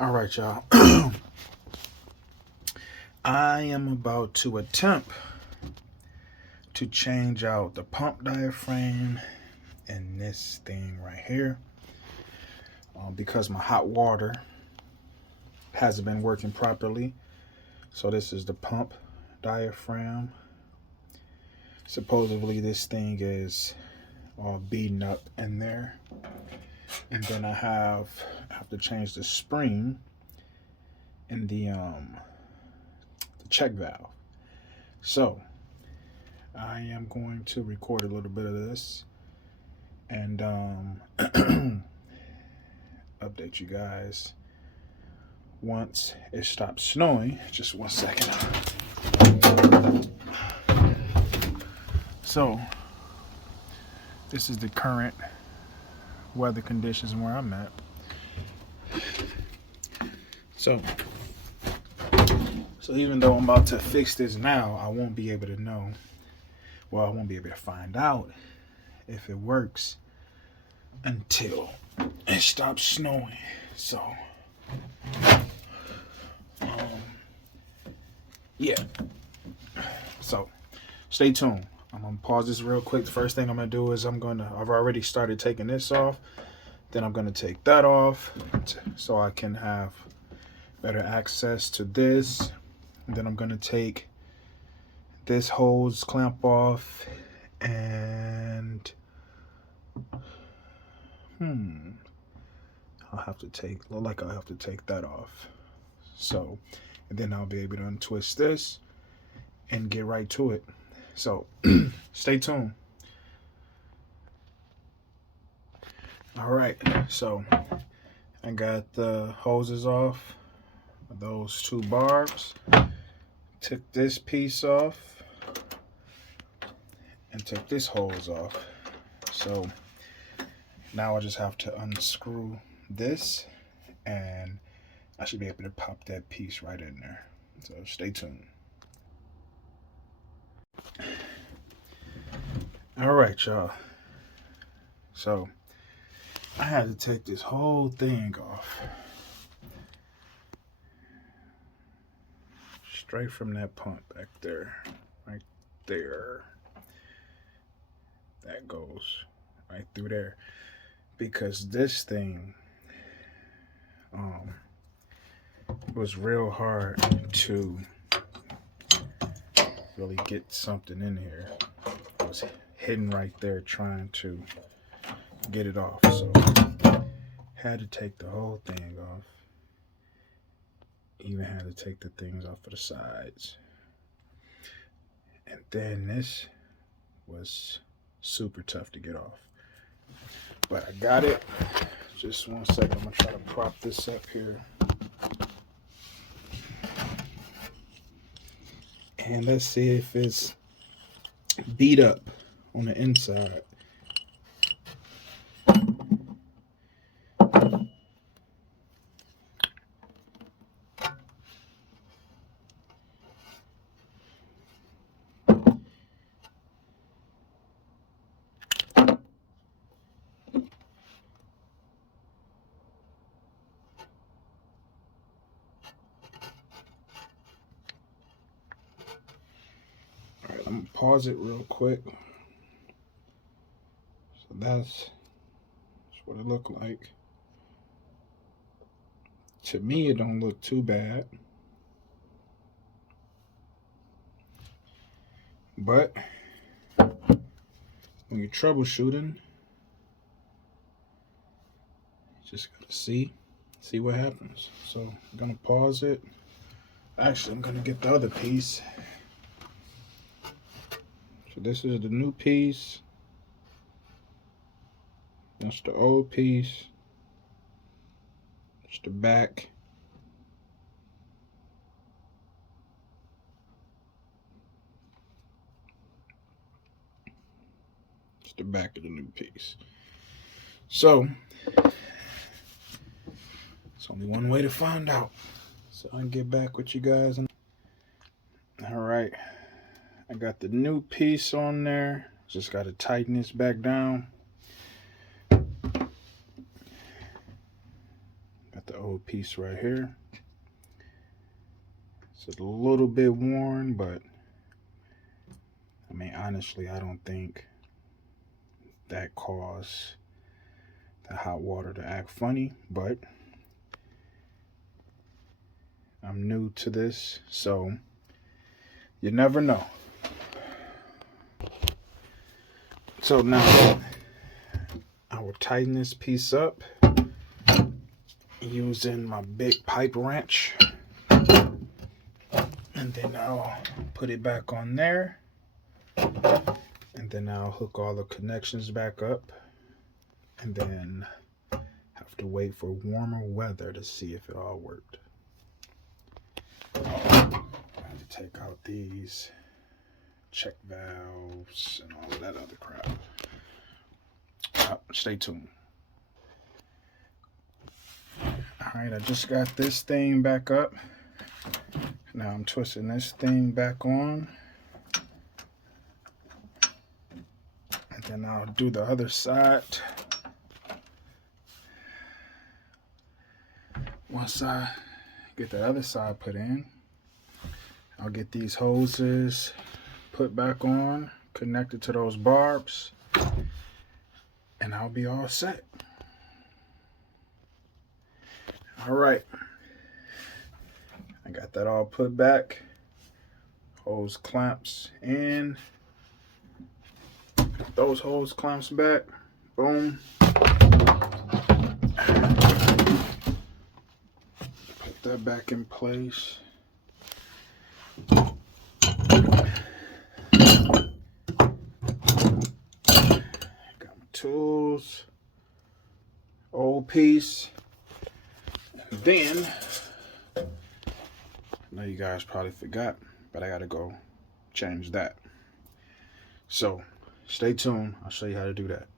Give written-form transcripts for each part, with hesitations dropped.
All right, y'all. I am about to attempt to change out the pump diaphragm and this thing right here because my hot water hasn't been working properly. So this is the pump diaphragm. Supposedly this thing is all beaten up in there. And then I have to change the spring in the check valve. So I am going to record a little bit of this and update you guys once it stops snowing. Just 1 second. So this is the current weather conditions where I'm at. So even though I'm about to fix this now, I won't be able to know. Well, I won't be able to find out if it works until it stops snowing. So, yeah. So, stay tuned. I'm gonna pause this real quick. The first thing I'm gonna do is I've already started taking this off. Then I'm gonna take that off so I can have better access to this. And then I'm gonna take this hose clamp off and I'll have to take that off. So, and then I'll be able to untwist this and get right to it. So, stay tuned. All right, so I got the hoses off, those 2 barbs. Took this piece off and took this hose off. So now I just have to unscrew this and I should be able to pop that piece right in there. So stay tuned. All right, y'all. So I had to take this whole thing off. Straight from that pump back there, right there. That goes right through there. Because this thing was real hard to really get something in here. I was hidden right there trying to get it off. So had to take the whole thing off. Even had to take the things off of the sides. And then this was super tough to get off. But I got it. Just 1 second. I'm going to try to prop this up here. And let's see if it's beat up on the inside. Alright, I'm going to pause it real quick. So that's what it looked like. To me, it don't look too bad. But when you're troubleshooting, you just gotta see what happens. So I'm gonna pause it. Actually, I'm gonna get the other piece. So this is the new piece. That's the old piece. It's the back. It's the back of the new piece. So it's only one way to find out. So I can get back with you guys. All right, I got the new piece on there. Just got to tighten this back down. Got the old piece right here. It's a little bit worn, but I mean, honestly, I don't think that caused the hot water to act funny, but I'm new to this, so you never know. So now I will tighten this piece up using my big pipe wrench, and then I'll put it back on there, and then I'll hook all the connections back up, and then have to wait for warmer weather to see if it all worked. I have to take out these check valves and all of that other crap. Stay tuned. Alright, I just got this thing back up. Now I'm twisting this thing back on. And then I'll do the other side. Once I get the other side put in, I'll get these hoses put back on, connected to those barbs, and I'll be all set. All right, I got that all put back, hose clamps in, those hose clamps back, boom. Put that back in place. Got my tools, old piece. Then, I know you guys probably forgot, but I gotta go change that. So, stay tuned. I'll show you how to do that.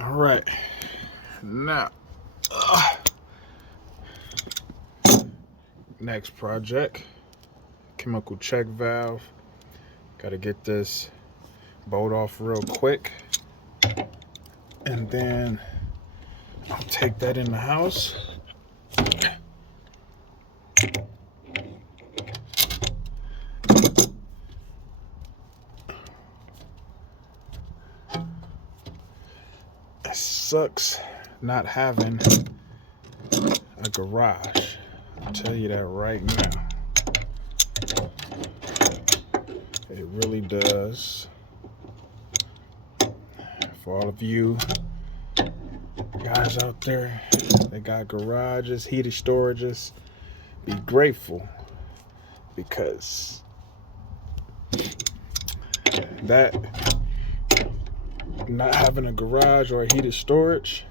All right. Now, next project, chemical check valve. Gotta get this bolt off real quick. And then I'll take that in the house. It sucks not having a garage. I'll tell you that right now. It really does. For all of you guys out there that got garages, heated storages, be grateful, because that not having a garage or a heated storage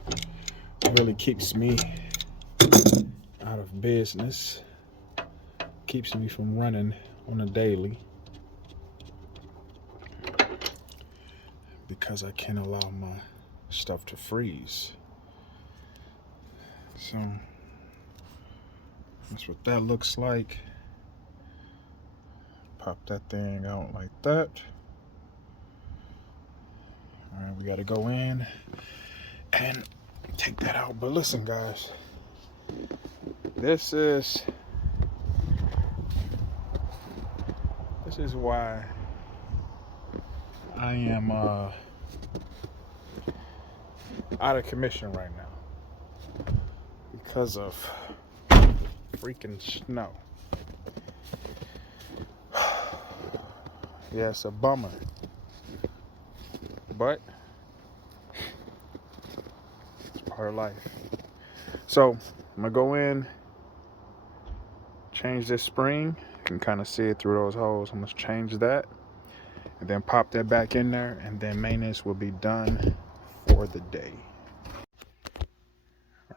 really keeps me out of business, keeps me from running on a daily, because I can't allow my stuff to freeze. So that's what that looks like. Pop that thing out like that. All right, we got to go in and take that out. But listen, guys, this is why I am out of commission right now, because of freaking snow. Yeah, it's a bummer, but it's part of life. So I'm gonna go in, change this spring. You can kind of see it through those holes. I'm gonna change that and then pop that back in there, and then maintenance will be done for the day.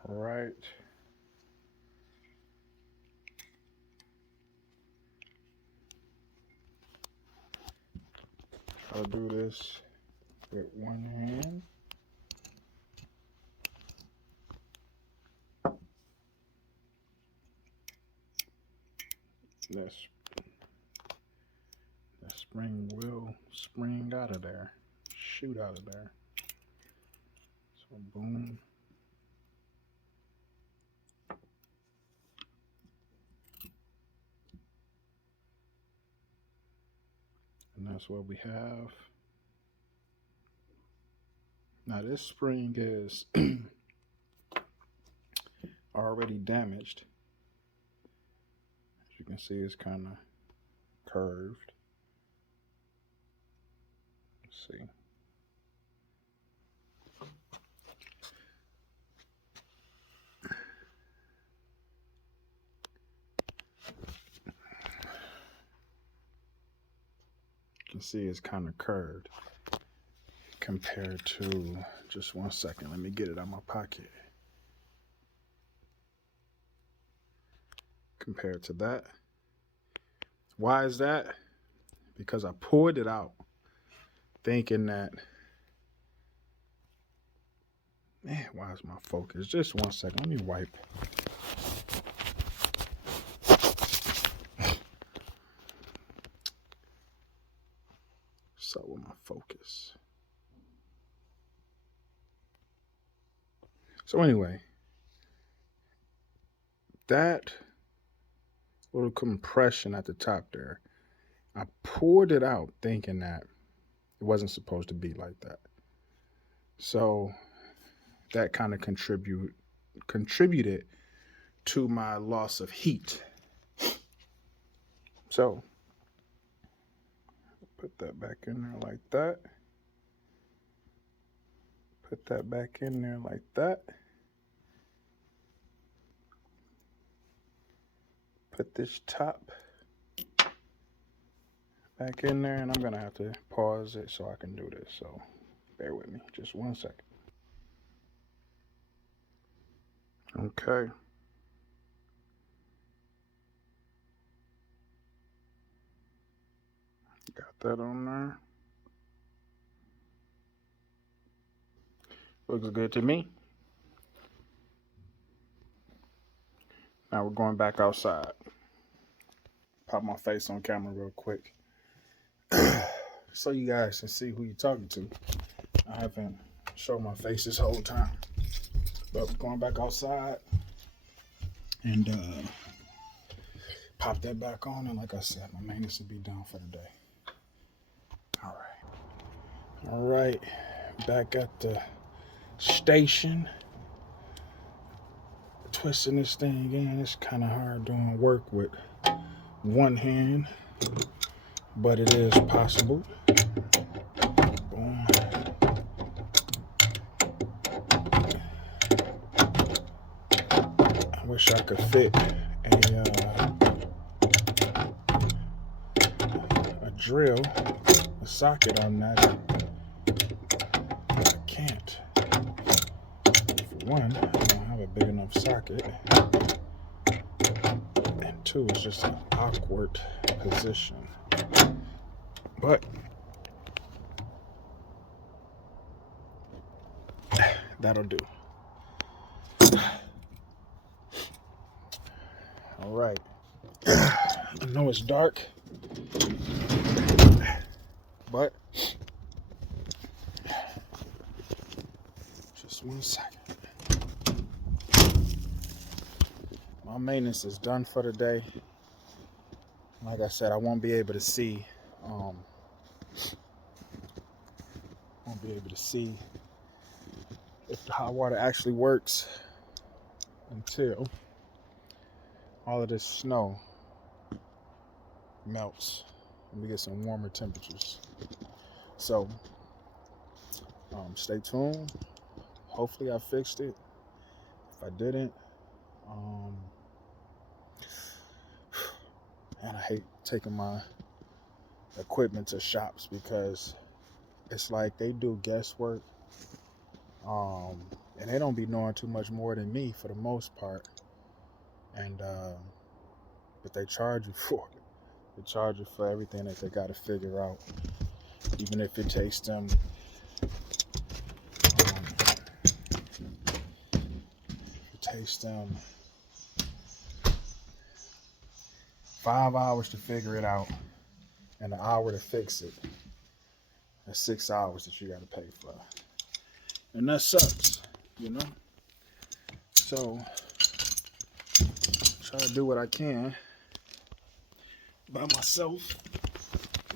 All right. I'll do this with one hand. That spring will spring out of there, shoot out of there. So boom. that's what we have. Now this spring is already damaged. As you can see, it's kind of curved. Let's see. You can see it's kind of curved compared to, just one second, let me get it out of my pocket. Compared to that. Why is that? Because I poured it out thinking that, man, why is my focus? Just one second, let me wipe. So with my focus. So anyway, that little compression at the top there, I poured it out thinking that it wasn't supposed to be like that. So that kind of contributed to my loss of heat. So put that back in there like that. Put that back in there like that. Put this top back in there, and I'm gonna have to pause it so I can do this. So bear with me, just one second. Okay. Got that on there. Looks good to me. Now we're going back outside. Pop my face on camera real quick so you guys can see who you're talking to. I haven't shown my face this whole time. But we're going back outside and pop that back on. And like I said, my maintenance will be done for the day. All right, back at the station. Twisting this thing in, it's kind of hard doing work with one hand, but it is possible. Boom. I wish I could fit a drill, a socket on that. I can't. For one, I don't have a big enough socket. And two, it's just an awkward position. But that'll do. All right. I know it's dark, but just one second. My maintenance is done for the day. Like I said, I won't be able to see. If the hot water actually works until all of this snow melts and we get some warmer temperatures. So stay tuned. Hopefully I fixed it. If I didn't, and I hate taking my equipment to shops because it's like they do guesswork, and they don't be knowing too much more than me for the most part, and but they charge you for it. They charge you for everything that they got to figure out, even if it takes them 5 hours to figure it out and an hour to fix it. That's 6 hours that you got to pay for, and that sucks, you know. So try to do what I can by myself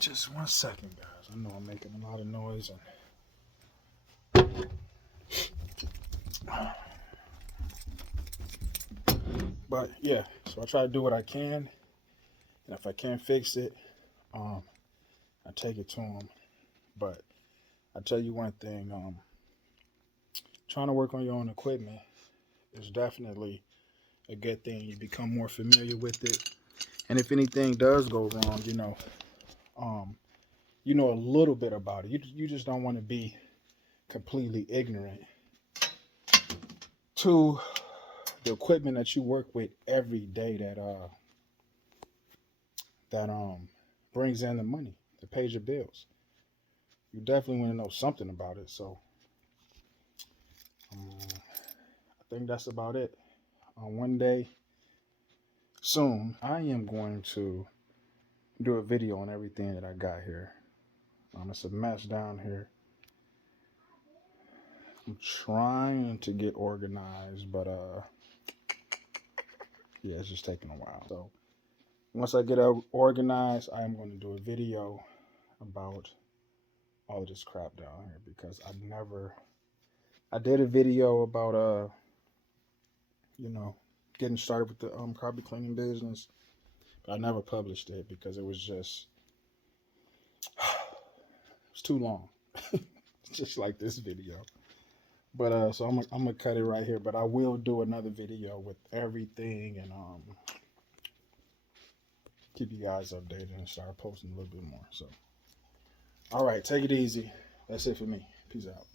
Just 1 second, guys. I know I'm making a lot of noise. But yeah, so I try to do what I can, and if I can't fix it, I take it to them. But I tell you one thing, trying to work on your own equipment is definitely a good thing. You become more familiar with it, and if anything does go wrong, you know a little bit about it. You just don't want to be completely ignorant to the equipment that you work with every day that brings in the money that pays your bills. You definitely want to know something about it. So I think that's about it. One day soon, I am going to do a video on everything that I got here. It's a mess down here. I'm trying to get organized, but yeah, it's just taking a while. So once I get organized, I am going to do a video about all of this crap down here because I did a video about getting started with the carpet cleaning business, but I never published it because it was just it's too long. Just like this video. But so I'm gonna cut it right here, but I will do another video with everything and keep you guys updated and start posting a little bit more. So all right, take it easy. That's it for me. Peace out.